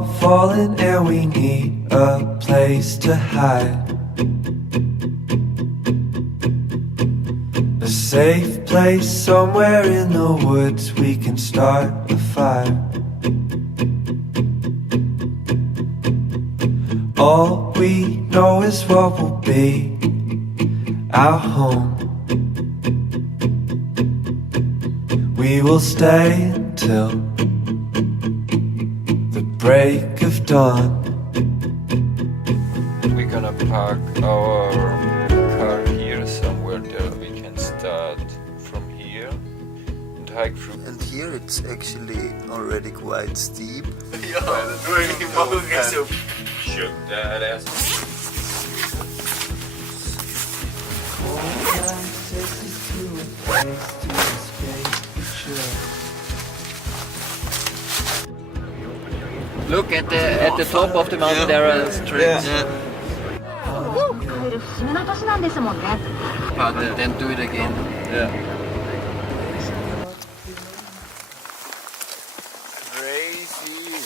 all falling and we need a place to hide. A safe place somewhere in the woods we can start a fire. All we know is what will be our home. We will stay until the break of dawn. We're gonna park our car here somewhere that we can start from here and hike through. And here it's actually already quite steep. Shoot that ass. Look at the top of the mountain, there are streams. But then do it again. Yeah. Crazy.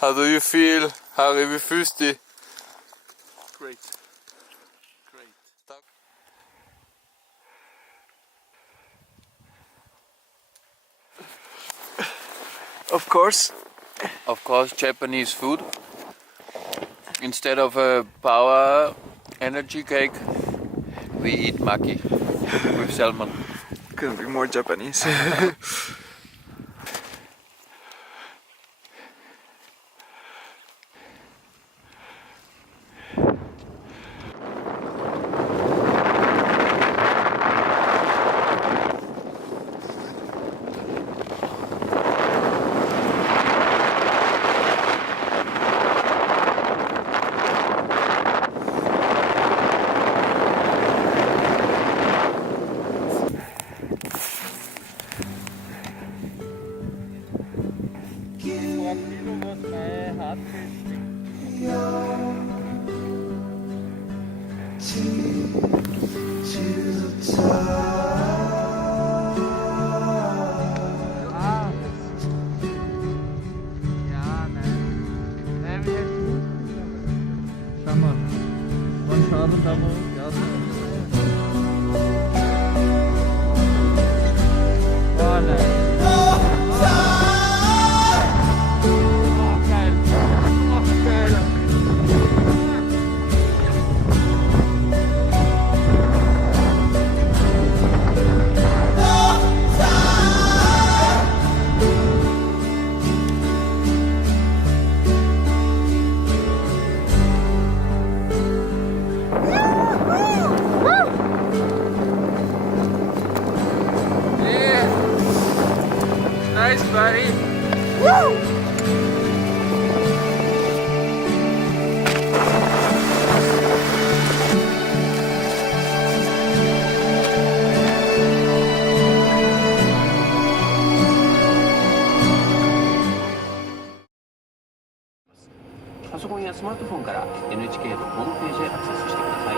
How do you feel, Harry? Wie fühlst du dich? Great. Great. Of course. Of course, Japanese food. Instead of a power energy cake, we eat maki with salmon. Couldn't be more Japanese. Nice, buddy. Woo! NHK のホームページへアクセスしてください。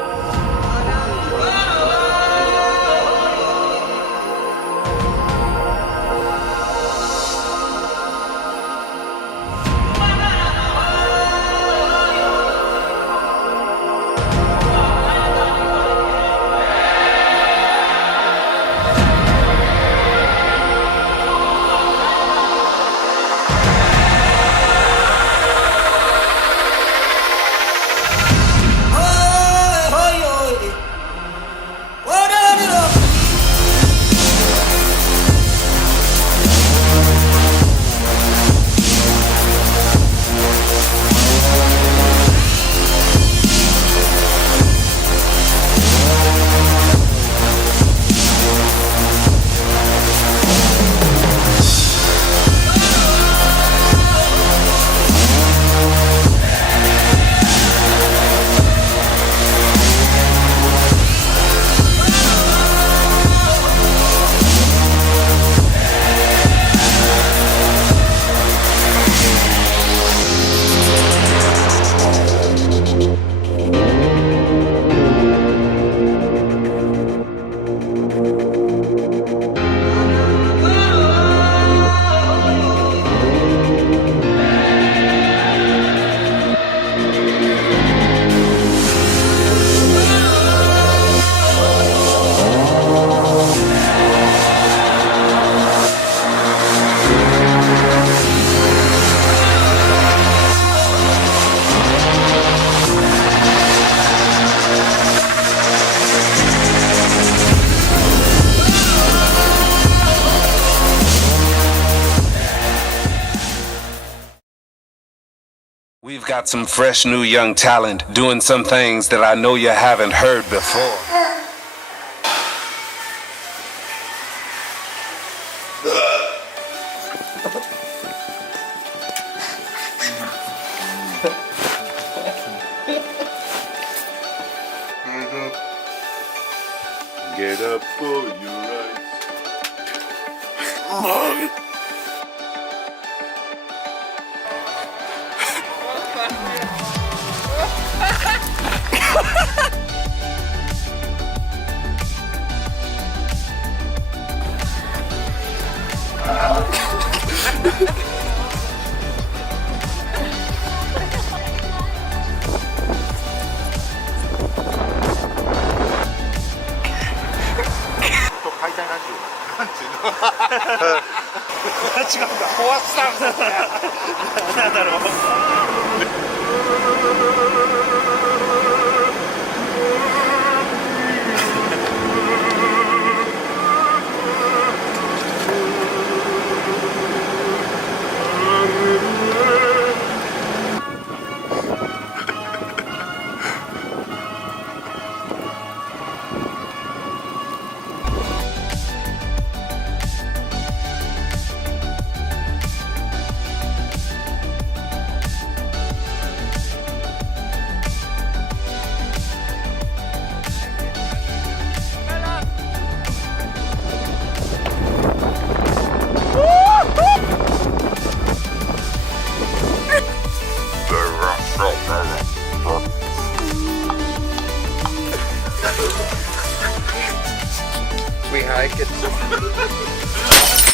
Got some fresh new young talent doing some things that I know you haven't heard before. Get up for your rights. We hike it.